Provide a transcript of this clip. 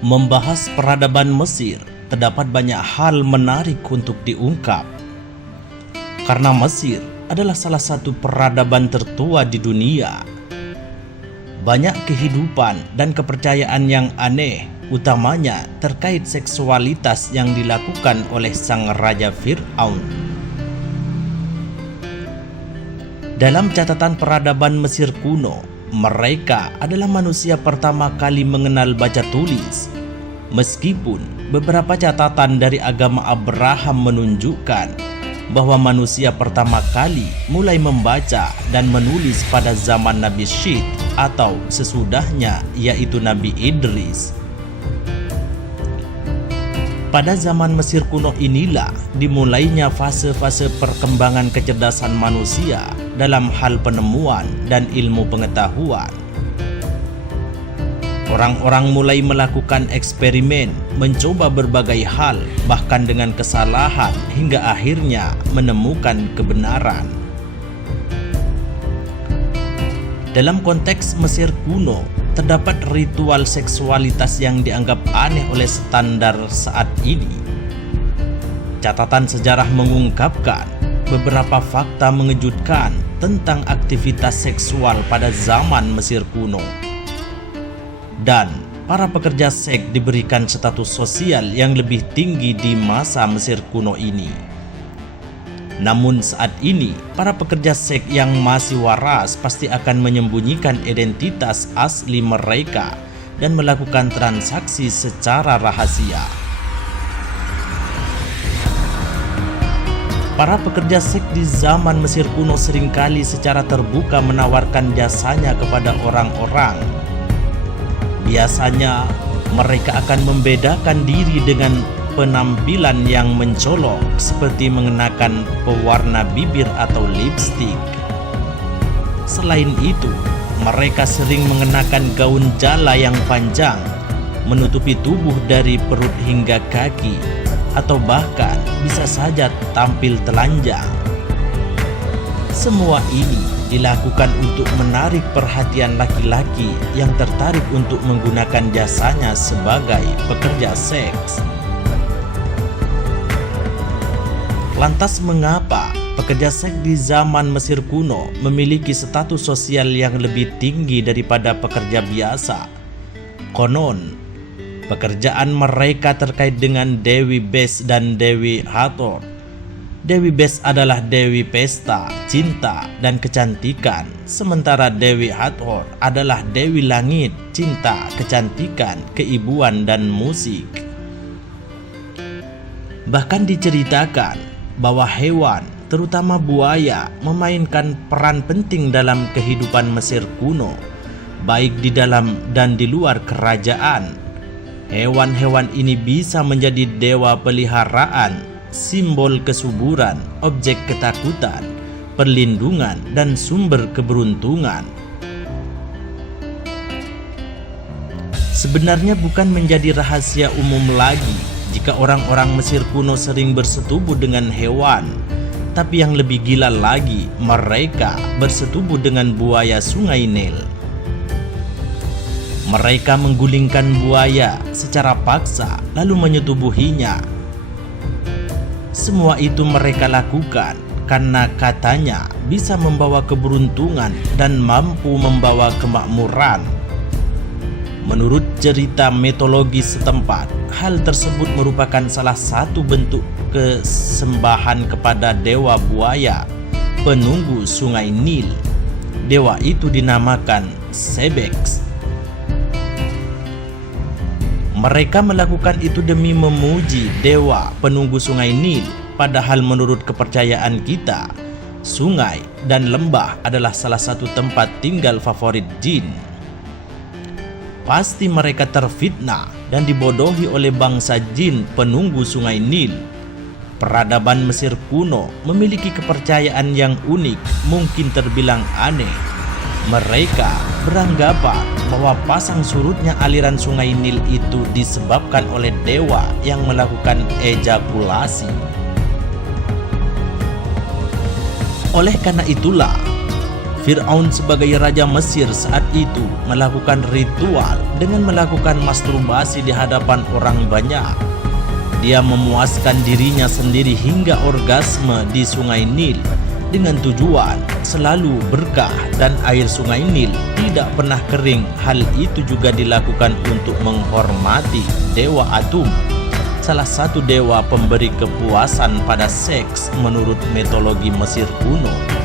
Membahas peradaban Mesir, terdapat banyak hal menarik untuk diungkap. Karena Mesir adalah salah satu peradaban tertua di dunia. Banyak kehidupan dan kepercayaan yang aneh, utamanya terkait seksualitas yang dilakukan oleh sang Raja Fir'aun. Dalam catatan peradaban Mesir kuno, mereka adalah manusia pertama kali mengenal baca tulis. Meskipun beberapa catatan dari agama Abraham menunjukkan bahwa manusia pertama kali mulai membaca dan menulis pada zaman Nabi Syith atau sesudahnya, yaitu Nabi Idris. Pada zaman Mesir kuno inilah dimulainya fase-fase perkembangan kecerdasan manusia dalam hal penemuan dan ilmu pengetahuan. Orang-orang mulai melakukan eksperimen, mencoba berbagai hal, bahkan dengan kesalahan, hingga akhirnya menemukan kebenaran. Dalam konteks Mesir kuno, terdapat ritual seksualitas yang dianggap aneh oleh standar saat ini. Catatan sejarah mengungkapkan beberapa fakta mengejutkan tentang aktivitas seksual pada zaman Mesir kuno. Dan para pekerja seks diberikan status sosial yang lebih tinggi di masa Mesir kuno ini. Namun saat ini, para pekerja seks yang masih waras pasti akan menyembunyikan identitas asli mereka dan melakukan transaksi secara rahasia. Para pekerja seks di zaman Mesir kuno seringkali secara terbuka menawarkan jasanya kepada orang-orang. Biasanya, mereka akan membedakan diri dengan penampilan yang mencolok seperti mengenakan pewarna bibir atau lipstik. Selain itu, mereka sering mengenakan gaun jala yang panjang, menutupi tubuh dari perut hingga kaki, atau bahkan bisa saja tampil telanjang. Semua ini dilakukan untuk menarik perhatian laki-laki yang tertarik untuk menggunakan jasanya sebagai pekerja seks. Lantas mengapa pekerja seks di zaman Mesir kuno memiliki status sosial yang lebih tinggi daripada pekerja biasa? Konon, pekerjaan mereka terkait dengan Dewi Bes dan Dewi Hathor. Dewi Bes adalah Dewi Pesta, Cinta, dan Kecantikan, sementara Dewi Hathor adalah Dewi Langit, Cinta, Kecantikan, Keibuan, dan Musik. Bahkan diceritakan bahwa hewan, terutama buaya, memainkan peran penting dalam kehidupan Mesir kuno, baik di dalam dan di luar kerajaan. Hewan-hewan ini bisa menjadi dewa peliharaan, simbol kesuburan, objek ketakutan, perlindungan, dan sumber keberuntungan. Sebenarnya bukan menjadi rahasia umum lagi jika orang-orang Mesir kuno sering bersetubuh dengan hewan. Tapi yang lebih gila lagi, mereka bersetubuh dengan buaya Sungai Nil. Mereka menggulingkan buaya secara paksa lalu menyetubuhinya. Semua itu mereka lakukan karena katanya bisa membawa keberuntungan dan mampu membawa kemakmuran. Menurut cerita mitologi setempat, hal tersebut merupakan salah satu bentuk kesembahan kepada dewa buaya, penunggu Sungai Nil. Dewa itu dinamakan Sebex. Mereka melakukan itu demi memuji dewa penunggu Sungai Nil, padahal menurut kepercayaan kita, sungai dan lembah adalah salah satu tempat tinggal favorit jin. Pasti mereka terfitnah dan dibodohi oleh bangsa jin penunggu Sungai Nil. Peradaban Mesir kuno memiliki kepercayaan yang unik, mungkin terbilang aneh. Mereka beranggapan bahwa pasang surutnya aliran Sungai Nil itu disebabkan oleh dewa yang melakukan ejakulasi. Oleh karena itulah, Fir'aun sebagai raja Mesir saat itu melakukan ritual dengan melakukan masturbasi di hadapan orang banyak. Dia memuaskan dirinya sendiri hingga orgasme di Sungai Nil dengan tujuan selalu berkah dan air Sungai Nil tidak pernah kering. Hal itu juga dilakukan untuk menghormati Dewa Atum, salah satu dewa pemberi kepuasan pada seks menurut mitologi Mesir kuno.